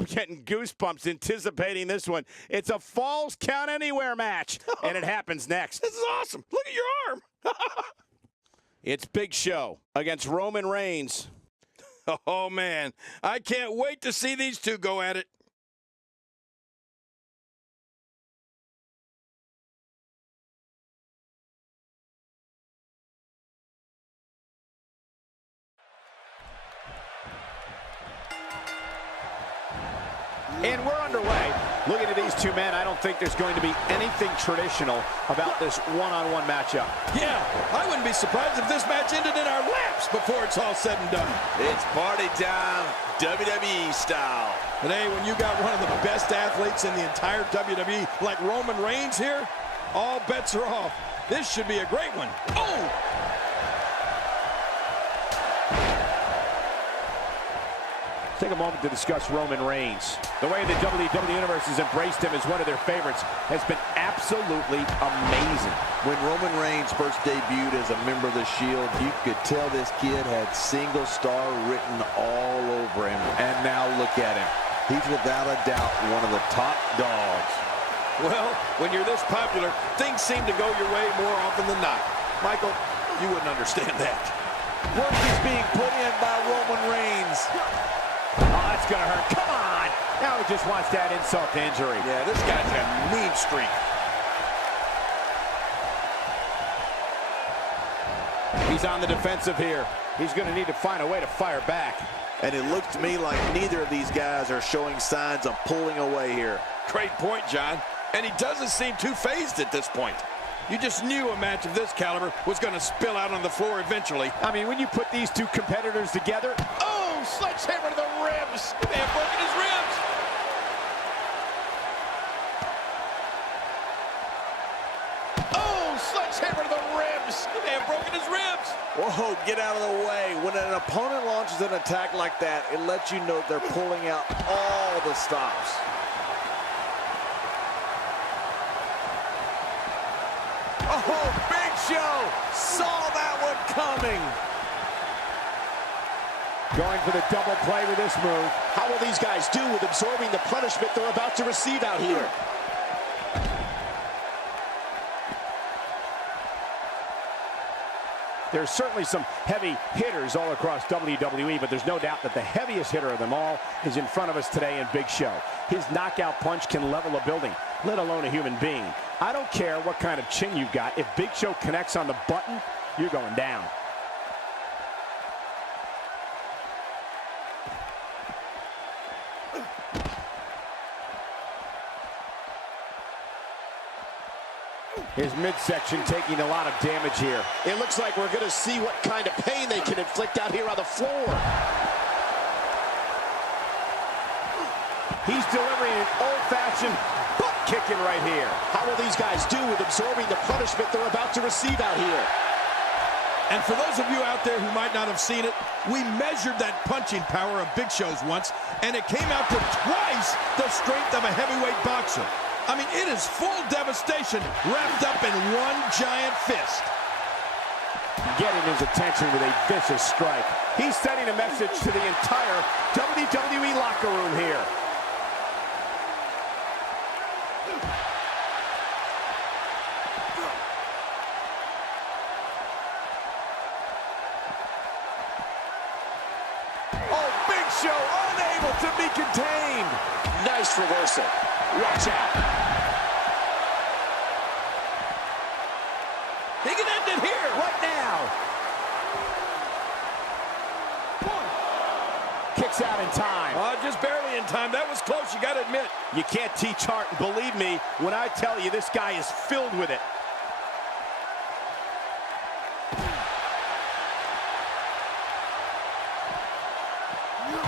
I'm getting goosebumps anticipating this one. It's a Falls Count Anywhere match, and it happens next. This is awesome. Look at your arm. It's Big Show against Roman Reigns. Oh, man. I can't wait to see these two go at it. And we're underway. Looking at these two men, I don't think there's going to be anything traditional about this one-on-one matchup. Yeah, I wouldn't be surprised if this match ended in our laps before it's all said and done. It's party time, WWE style. But hey, when you got one of the best athletes in the entire WWE, like Roman Reigns here, all bets are off. This should be a great one. Oh! Take a moment to discuss Roman Reigns. The way the WWE Universe has embraced him as one of their favorites has been absolutely amazing. When Roman Reigns first debuted as a member of the Shield, you could tell this kid had single star written all over him. And now look at him. He's without a doubt one of the top dogs. Well, when you're this popular, things seem to go your way more often than not. Michael, you wouldn't understand that. Work is being put in by Roman Reigns. Oh, that's going to hurt. Come on. Now he just wants that insult to injury. Yeah, this guy's got a mean streak. He's on the defensive here. He's going to need to find a way to fire back. And it looks to me like neither of these guys are showing signs of pulling away here. Great point, John. And he doesn't seem too phased at this point. You just knew a match of this caliber was going to spill out on the floor eventually. I mean, when you put these two competitors together, oh, sledgehammer to the ribs. They have broken his ribs. Oh, sledgehammer to the ribs. They have broken his ribs. Whoa, get out of the way. When an opponent launches an attack like that, it lets you know they're pulling out all the stops. Oh, Big Show saw that one coming. Going for the double play with this move. How will these guys do with absorbing the punishment they're about to receive out here? There's certainly some heavy hitters all across WWE, but there's no doubt that the heaviest hitter of them all is in front of us today in Big Show. His knockout punch can level a building, let alone a human being. I don't care what kind of chin you've got. If Big Show connects on the button, you're going down. His midsection taking a lot of damage here. It looks like we're going to see what kind of pain they can inflict out here on the floor. He's delivering an old-fashioned butt kicking right here. How will these guys do with absorbing the punishment they're about to receive out here? And for those of you out there who might not have seen it, we measured that punching power of Big Show's once, and it came out to twice the strength of a heavyweight boxer. I mean, it is full devastation wrapped up in one giant fist. Getting his attention with a vicious strike. He's sending a message to the entire WWE locker room here. Oh, Big Show unable to be contained. Nice reversal. Watch out. He can end it here. What now? Kicks out in time. Just barely in time. That was close, you got to admit. You can't teach heart, and believe me when I tell you this guy is filled with it.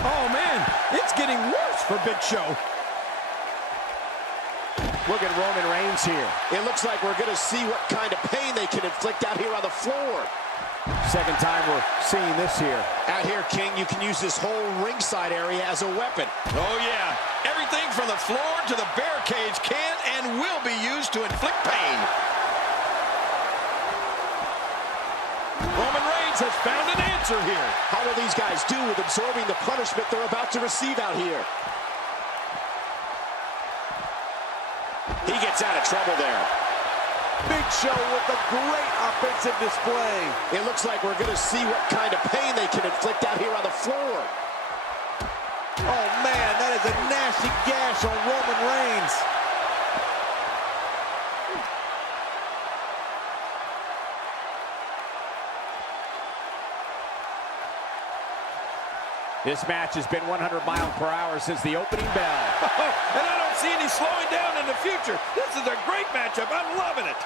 Oh, man, it's getting worse for Big Show. Look at Roman Reigns here. It looks like we're going to see what kind of pain they can inflict out here on the floor. Second time we're seeing this here. Out here, King, you can use this whole ringside area as a weapon. Oh, yeah. Everything from the floor to the bear cage can and will be used to inflict pain. Roman Reigns has found an answer here. How will these guys do with absorbing the punishment they're about to receive out here? gets out of trouble there. Big Show with a great offensive display. It looks like we're going to see what kind of pain they can inflict out here on the floor. Oh, man, that is a nasty gash on Roman Reigns. This match has been 100 miles per hour since the opening bell. And I don't see any slowing down in the future. This is a great matchup. I'm loving it.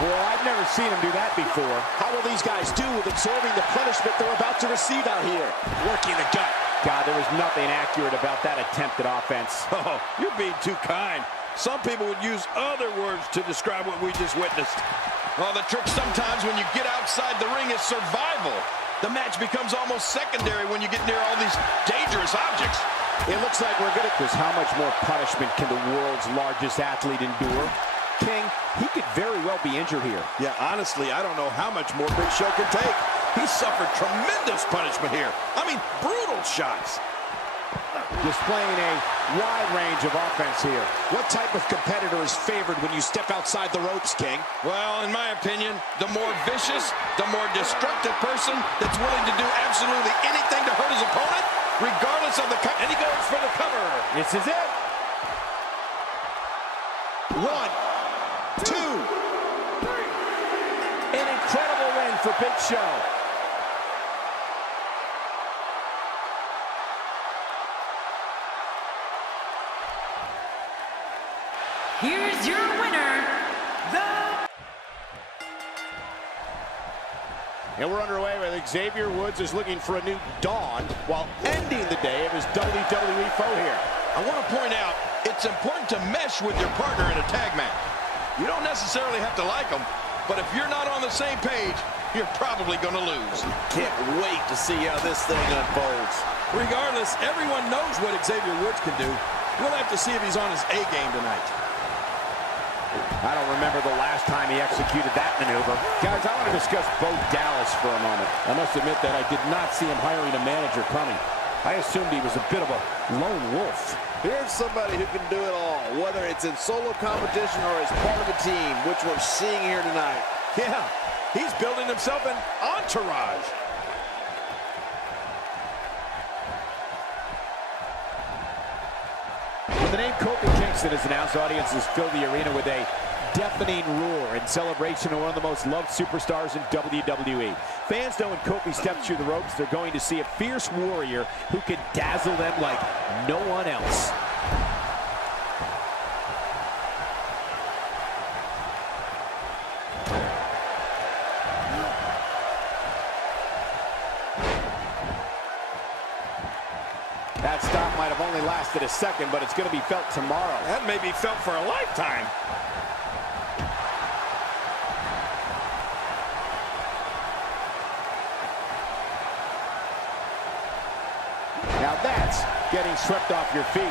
Well, I've never seen him do that before. How will these guys do with absorbing the punishment they're about to receive out here? Working the gut. God, there was nothing accurate about that attempt at offense. Oh, you're being too kind. Some people would use other words to describe what we just witnessed. Well, the trick sometimes when you get outside the ring is survival. The match becomes almost secondary when you get near all these dangerous objects. It looks like we're going to... Because how much more punishment can the world's largest athlete endure? King, he could very well be injured here. Yeah, honestly, I don't know how much more Big Show can take. He suffered tremendous punishment here. I mean, brutal shots. Displaying a wide range of offense here. What type of competitor is favored when you step outside the ropes, King? Well, in my opinion, the more vicious, the more destructive person that's willing to do absolutely anything to hurt his opponent, regardless of the cut. And he goes for the cover. This is it. 1, 2, 3. An incredible win for Big Show. Here's your winner, And we're underway with Xavier Woods is looking for a new dawn while ending the day of his WWE foe here. I want to point out, it's important to mesh with your partner in a tag match. You don't necessarily have to like them, but if you're not on the same page, you're probably going to lose. Can't wait to see how this thing unfolds. Regardless, everyone knows what Xavier Woods can do. We'll have to see if he's on his A game tonight. I don't remember the last time he executed that maneuver. Guys, I want to discuss Bo Dallas for a moment. I must admit that I did not see him hiring a manager coming. I assumed he was a bit of a lone wolf. Here's somebody who can do it all, whether it's in solo competition or as part of a team, which we're seeing here tonight. Yeah, he's building himself an entourage. When the name Kofi Kingston is announced, audiences fill the arena with a deafening roar in celebration of one of the most loved superstars in WWE. Fans know when Kofi steps through the ropes, they're going to see a fierce warrior who can dazzle them like no one else. That stop might have only lasted a second, but it's going to be felt tomorrow. That may be felt for a lifetime. Now that's getting swept off your feet.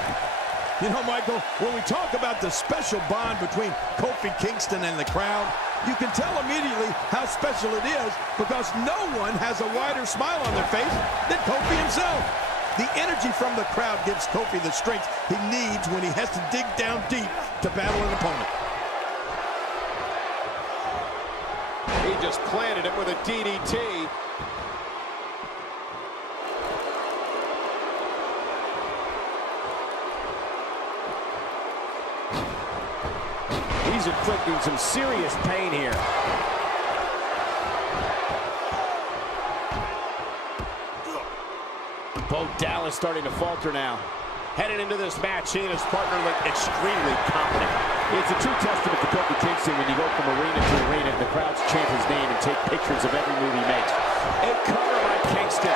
You know, Michael, when we talk about the special bond between Kofi Kingston and the crowd, you can tell immediately how special it is because no one has a wider smile on their face than Kofi himself. The energy from the crowd gives Kofi the strength he needs when he has to dig down deep to battle an opponent. He just planted him with a DDT. He's inflicting some serious pain here. Bo Dallas starting to falter now. Headed into this match, seeing his partner look extremely confident. It's a true testament to Kofi Kingston when you go from arena to arena and the crowds chant his name and take pictures of every move he makes. A cover by Kingston.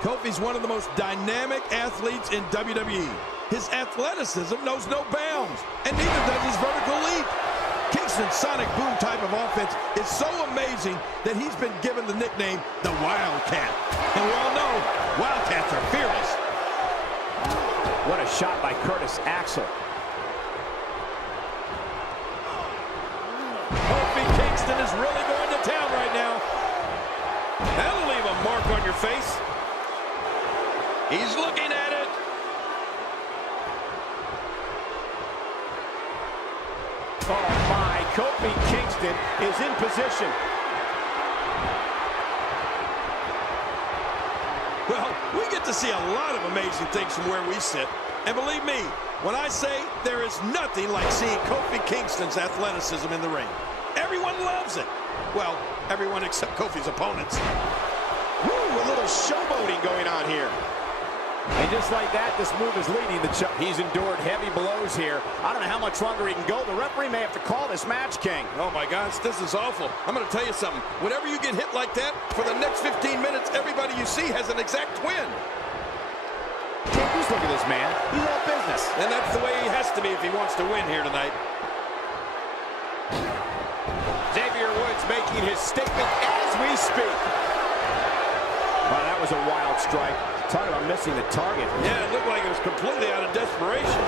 Kofi's one of the most dynamic athletes in WWE. His athleticism knows no bounds, and neither does his vertical leap. Kingston's sonic boom type of offense is so amazing that he's been given the nickname the Wildcat. And we all know Wildcats are fearless. What a shot by Curtis Axel. Kofi Kingston face. He's looking at it. Oh my, Kofi Kingston is in position. Well, we get to see a lot of amazing things from where we sit. And believe me, when I say there is nothing like seeing Kofi Kingston's athleticism in the ring. Everyone loves it. Well, everyone except Kofi's opponents. Woo, a little showboating going on here. And just like that, this move is leading the charge. He's endured heavy blows here. I don't know how much longer he can go. The referee may have to call this match, King. Oh, my gosh, this is awful. I'm going to tell you something. Whenever you get hit like that, for the next 15 minutes, everybody you see has an exact twin. King, just look at this man. He's all business. And that's the way he has to be if he wants to win here tonight. Xavier Woods making his statement as we speak. Wow, that was a wild strike. Talk about missing the target. Yeah, it looked like it was completely out of desperation.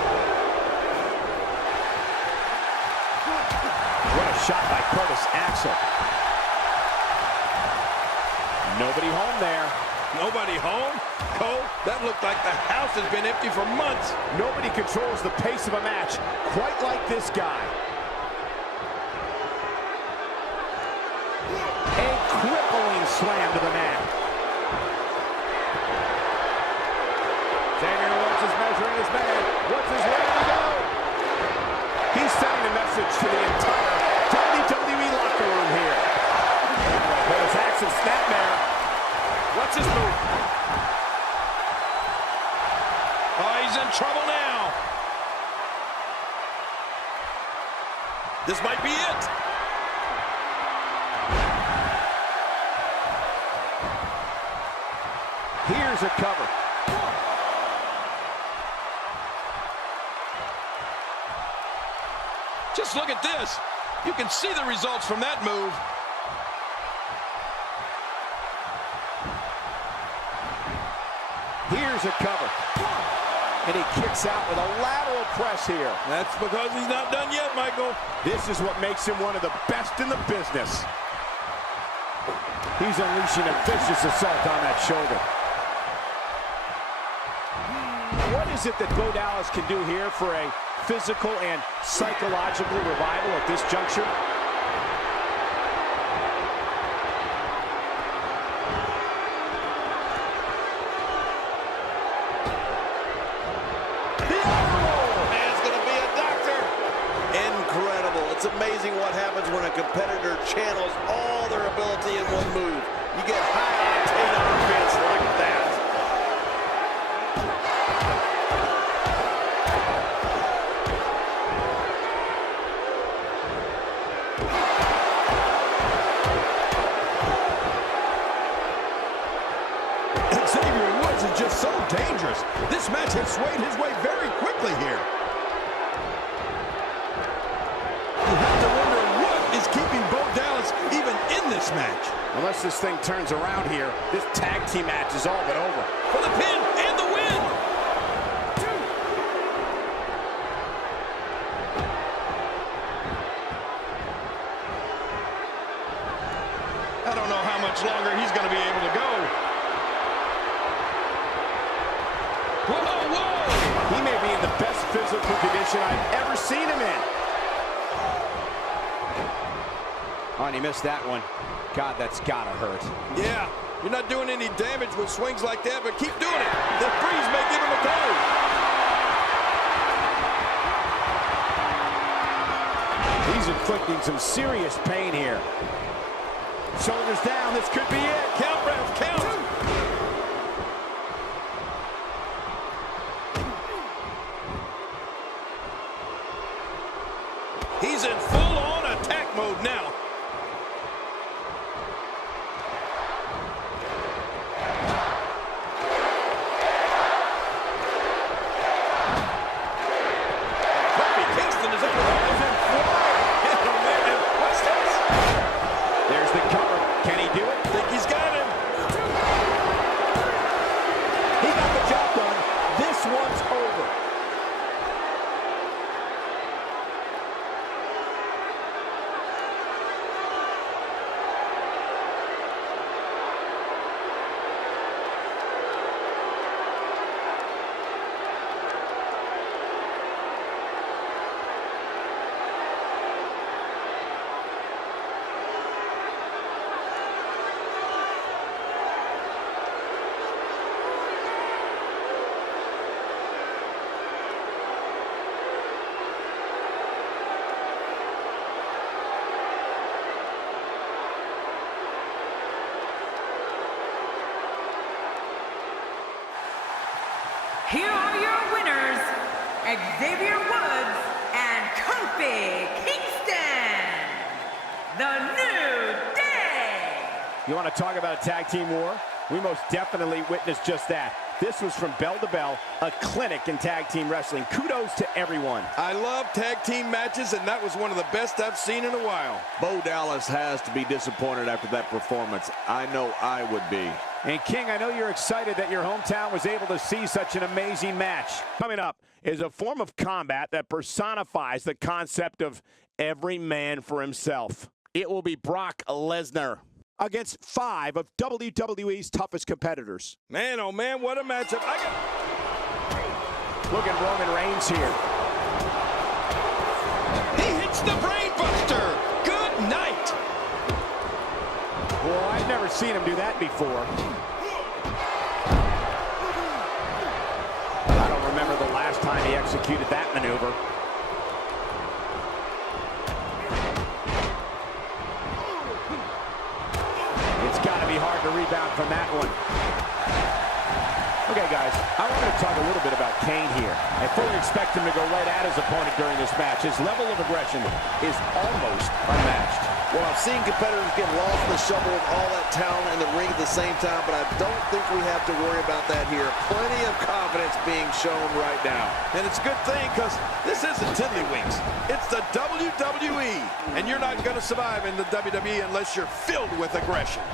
What a shot by Curtis Axel. Nobody home there. Nobody home? Cole, that looked like the house has been empty for months. Nobody controls the pace of a match quite like this guy. A crippling slam to the mat. Xavier Woods is measuring his man. Woods is ready to go. He's sending a message to the entire WWE locker room here. There's Axel snapmare. What's his move? Oh, he's in trouble now. This might be it. Here's a cover. Just look at this. You can see the results from that move. Here's a cover. And he kicks out with a lateral press here. That's because he's not done yet, Michael. This is what makes him one of the best in the business. He's unleashing a vicious assault on that shoulder. What is it that Bo Dallas can do here for a physical and psychological revival at this juncture? It's amazing what happens when a competitor channels all their ability in one move. You get high-octane offense. Look at that. Xavier Woods is just so dangerous. This match has swayed his way very quickly here. Keeping Bo Dallas even in this match. Unless this thing turns around here, this tag team match is all but over. For the pin and the win. I don't know how much longer he's going to be able to go. Whoa, whoa! He may be in the best physical condition I've ever seen him in. Oh, and he missed that one. God, that's gotta hurt. Yeah, you're not doing any damage with swings like that, but keep doing it. The freeze may give him a goal. He's inflicting some serious pain here. Shoulders down, this could be it. Count, ref, count. He's in full-on attack mode now. Here are your winners, Xavier Woods and Kofi Kingston, the New Day. You want to talk about a tag team war? We most definitely witnessed just that. This was from bell to bell, a clinic in tag team wrestling. Kudos to everyone. I love tag team matches, and that was one of the best I've seen in a while. Bo Dallas has to be disappointed after that performance. I know I would be. And King, I know you're excited that your hometown was able to see such an amazing match. Coming up is a form of combat that personifies the concept of every man for himself. It will be Brock Lesnar against 5 of WWE's toughest competitors. Man, oh man, what a matchup. Look at Roman Reigns here. He hits the brain buster. Good night. Well, I've never seen him do that before. I don't remember the last time he executed that maneuver. It's got to be hard to rebound from that one. Okay, guys, I want to talk a little bit about Kane here. I fully expect him to go right at his opponent during this match. His level of aggression is almost unmatched. Well, I've seen competitors get lost in the shuffle with all that talent in the ring at the same time, but I don't think we have to worry about that here. Plenty of confidence being shown right now. And it's a good thing, because this isn't Tiddlywinks. It's the WWE, and you're not going to survive in the WWE unless you're filled with aggression.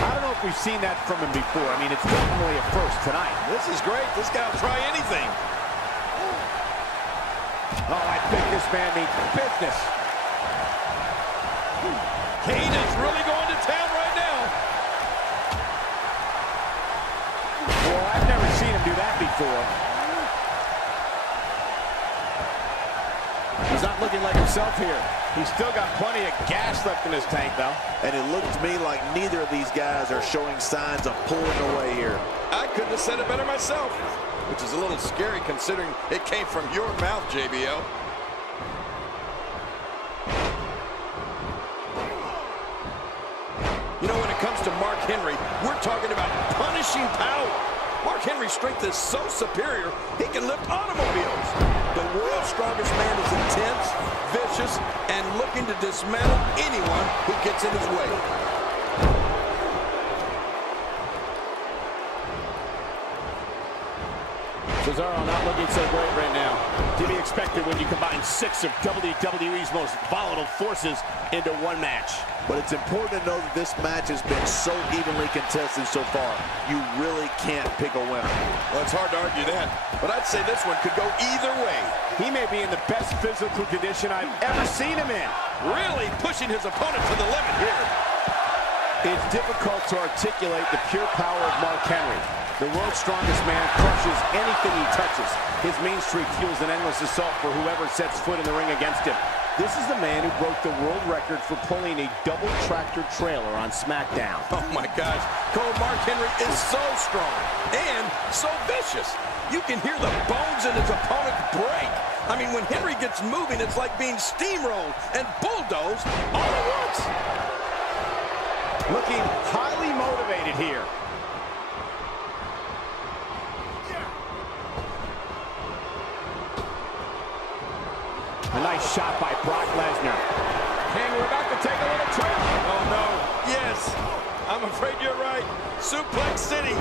I don't know if we've seen that from him before. I mean, it's definitely a first tonight. This is great. This guy will try anything. Oh, I think this man means business. Kane is really going to town right now. Well, I've never seen him do that before. He's not looking like himself here. He's still got plenty of gas left in his tank, though. And it looks to me like neither of these guys are showing signs of pulling away here. I couldn't have said it better myself, which is a little scary considering it came from your mouth, JBL. You know, when it comes to Mark Henry, we're talking about punishing power. Mark Henry's strength is so superior, he can lift automobiles. The world's strongest man is intense, vicious, and looking to dismantle anyone who gets in his way. Cesaro not looking so great right now. To be expected when you combine 6 of WWE's most volatile forces into one match. But it's important to know that this match has been so evenly contested so far. You really can't pick a winner. Well, it's hard to argue that, but I'd say this one could go either way. He may be in the best physical condition I've ever seen him in. Really pushing his opponent to the limit here. It's difficult to articulate the pure power of Mark Henry. The world's strongest man crushes anything he touches. His mean streak fuels an endless assault for whoever sets foot in the ring against him. This is the man who broke the world record for pulling a double tractor trailer on SmackDown. Oh my gosh, Cole, Mark Henry is so strong and so vicious. You can hear the bones in his opponent break. I mean, when Henry gets moving, it's like being steamrolled and bulldozed all at once. Looking highly motivated here. A nice shot by Brock Lesnar. King, we're about to take a little trip. Oh no, yes, I'm afraid you're right. Suplex City,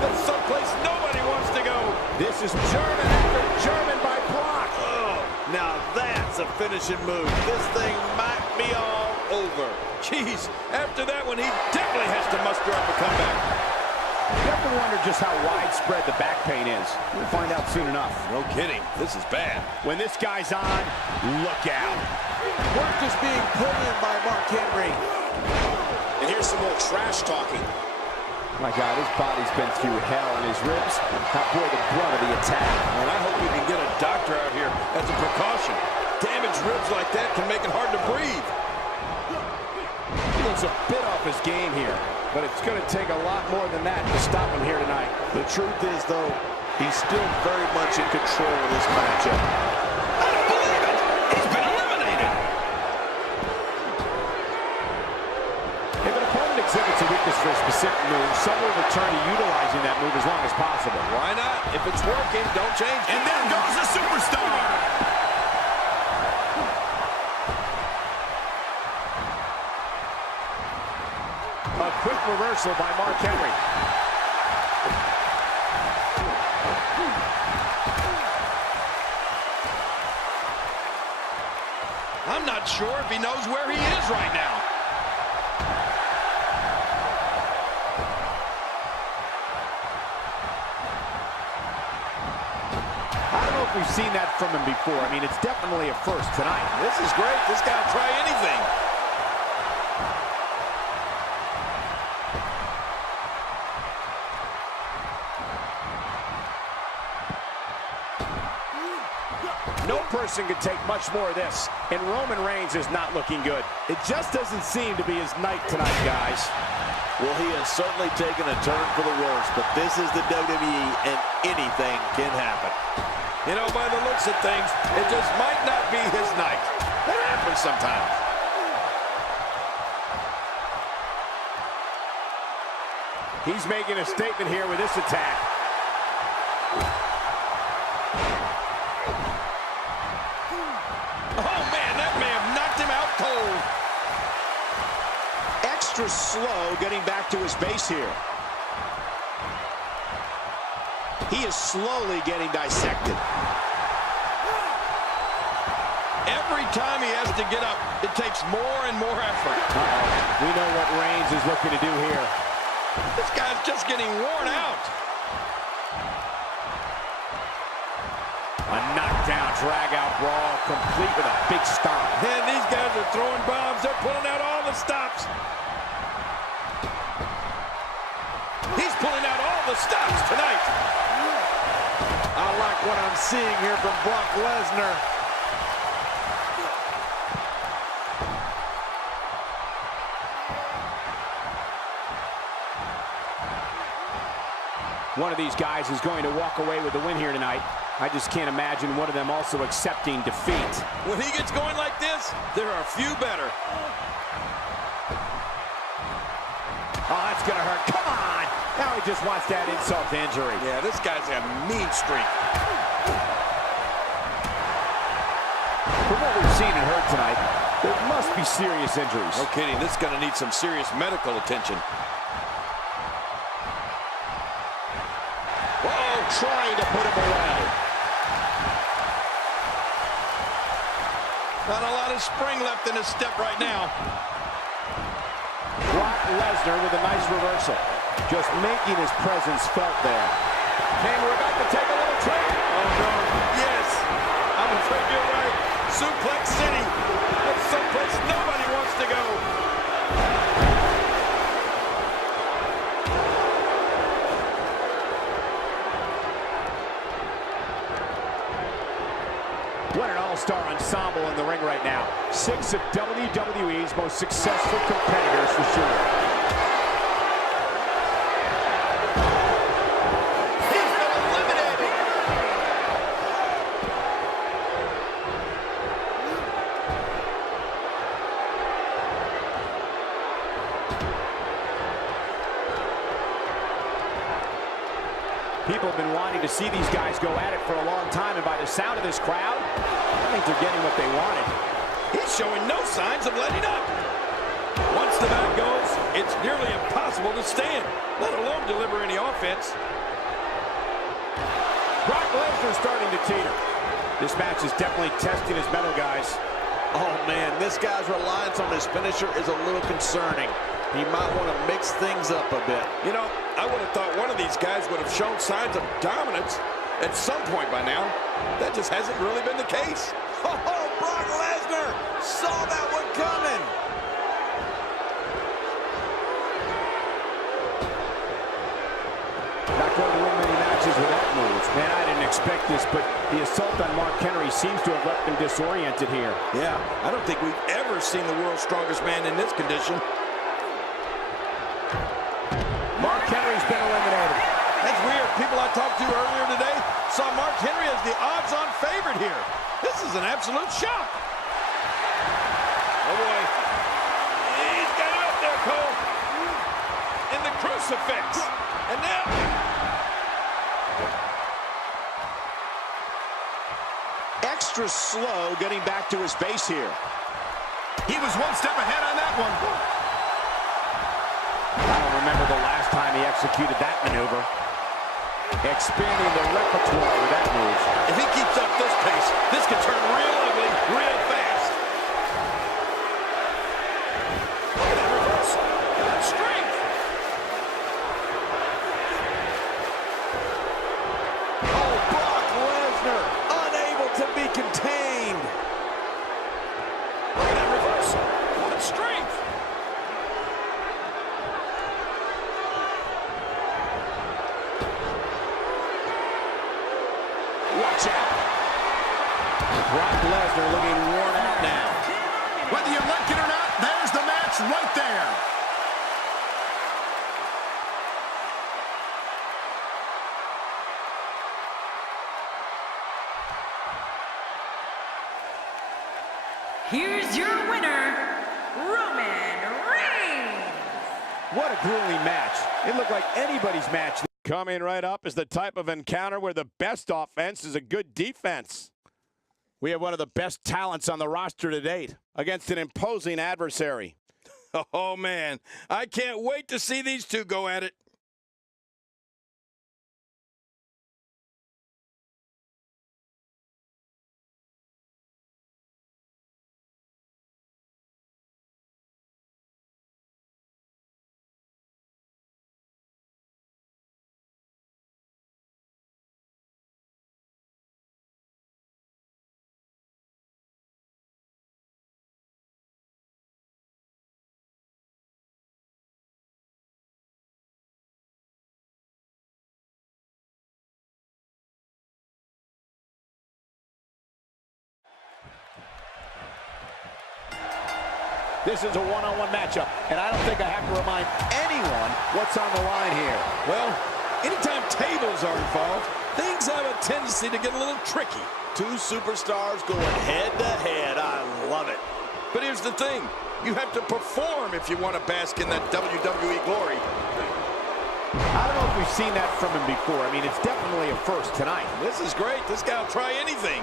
that's someplace nobody wants to go. This is German after German by Brock. Oh, now that's a finishing move. This thing might be all over. Jeez, after that one, he definitely has to muster up a comeback. You have to wonder just how widespread the back pain is. We'll find out soon enough. No kidding, this is bad. When this guy's on, look out. Work is being put in by Mark Henry. And here's some more trash talking. My God, his body's been through hell, and his ribs have bore the brunt of the attack. And I hope we can get a doctor out here as a precaution. Damaged ribs like that can make it hard to breathe. He looks a bit off his game here, but it's going to take a lot more than that to stop him here tonight. The truth is, though, he's still very much in control of this matchup. I don't believe it! He's been eliminated! If an opponent exhibits a weakness for a specific move, some will return to utilizing that move as long as possible. Why not? If it's working, don't change it. And there goes the superstar. A quick reversal by Mark Henry. I'm not sure if he knows where he is right now. I don't know if we've seen that from him before. I mean, it's definitely a first tonight. This is great. This guy will try anything. No person could take much more of this, and Roman Reigns is not looking good. It just doesn't seem to be his night tonight, guys. Well, he has certainly taken a turn for the worse, but this is the WWE, and anything can happen. You know, by the looks of things, it just might not be his night. That happens sometimes. He's making a statement here with this attack. Oh, man, that may have knocked him out cold. Extra slow getting back to his base here. He is slowly getting dissected. Every time he has to get up, it takes more and more effort. We know what Reigns is looking to do here. This guy's just getting worn out. A knockdown, drag-out brawl, complete with a big stomp. And these guys are throwing bombs. They're pulling out all the stops. He's pulling out all the stops tonight. I like what I'm seeing here from Brock Lesnar. One of these guys is going to walk away with the win here tonight. I just can't imagine one of them also accepting defeat. When he gets going like this, there are a few better. Oh, that's going to hurt. Come on! Now he just wants that insult to injury. Yeah, this guy's a mean streak. From what we've seen and heard tonight, there must be serious injuries. No kidding, this is going to need some serious medical attention. Whoa, trying to put him away. Not a lot of spring left in his step right now. Brock Lesnar with a nice reversal. Just making his presence felt there. And we're about to take a little trip. Oh, no. Yes. I'm afraid you're right. Suplex City. That's someplace nobody wants to go. What an all-star ensemble in the ring right now. 6 of WWE's most successful competitors for sure. People have been wanting to see these guys go at it for a long time, and by the sound of this crowd, I think they're getting what they wanted. He's showing no signs of letting up. Once the back goes, it's nearly impossible to stand, let alone deliver any offense. Brock Lesnar starting to teeter. This match is definitely testing his mettle, guys. Oh, man, this guy's reliance on his finisher is a little concerning. He might want to mix things up a bit. You know, I would have thought one of these guys would have shown signs of dominance at some point by now. That just hasn't really been the case. Oh, Brock Lesnar saw that one coming. Not going to win many matches with that move. Man, I didn't expect this, but the assault on Mark Henry seems to have left him disoriented here. Yeah, I don't think we've ever seen the world's strongest man in this condition. Mark Henry's been eliminated. That's weird. People I talked to earlier today saw Mark Henry as the odds-on favorite here. This is an absolute shock. Oh, boy. He's got him up there, Cole. And crucifix. And now... Extra slow getting back to his base here. He was one step ahead on that one. I don't remember the last time he executed that maneuver. Expanding the repertoire with that move. If he keeps up this pace, this could turn real ugly real fast. Look at that reversal. Good strength. Oh, Brock Lesnar, unable to be contained. Look at that reversal. Good strength. Watch out. Brock Lesnar looking worn out now. Whether you like it or not, there's the match right there. Here's your winner, Roman Reigns. What a grueling match. It looked like anybody's match. Coming right up is the type of encounter where the best offense is a good defense. We have one of the best talents on the roster to date against an imposing adversary. Oh, man. I can't wait to see these two go at it. This is a one-on-one matchup, and I don't think I have to remind anyone what's on the line here. Well, anytime tables are involved, things have a tendency to get a little tricky. Two superstars going head-to-head. I love it. But here's the thing. You have to perform if you want to bask in that WWE glory. I don't know if we've seen that from him before. I mean, it's definitely a first tonight. This is great. This guy will try anything.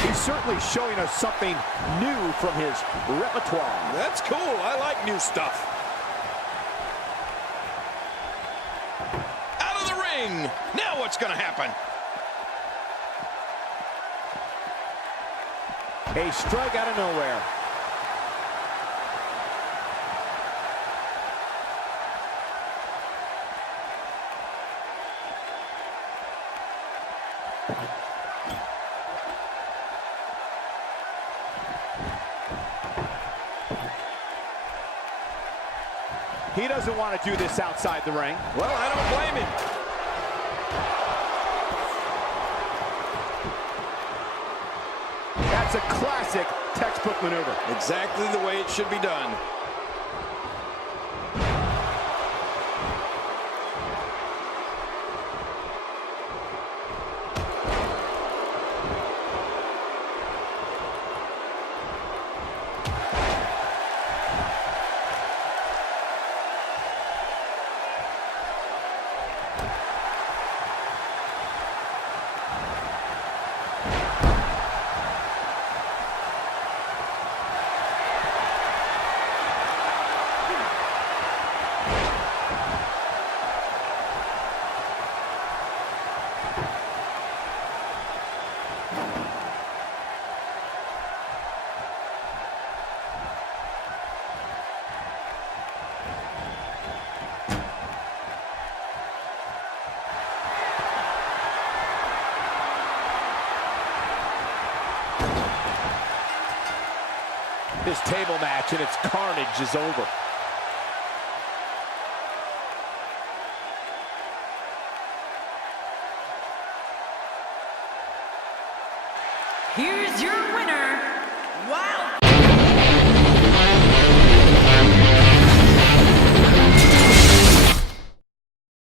He's certainly showing us something new from his repertoire. That's cool. I like new stuff. Out of the ring. Now what's going to happen? A strike out of nowhere. He doesn't want to do this outside the ring. Well, I don't blame him. That's a classic textbook maneuver. Exactly the way it should be done. This table match and its carnage is over. Here's your winner, Wild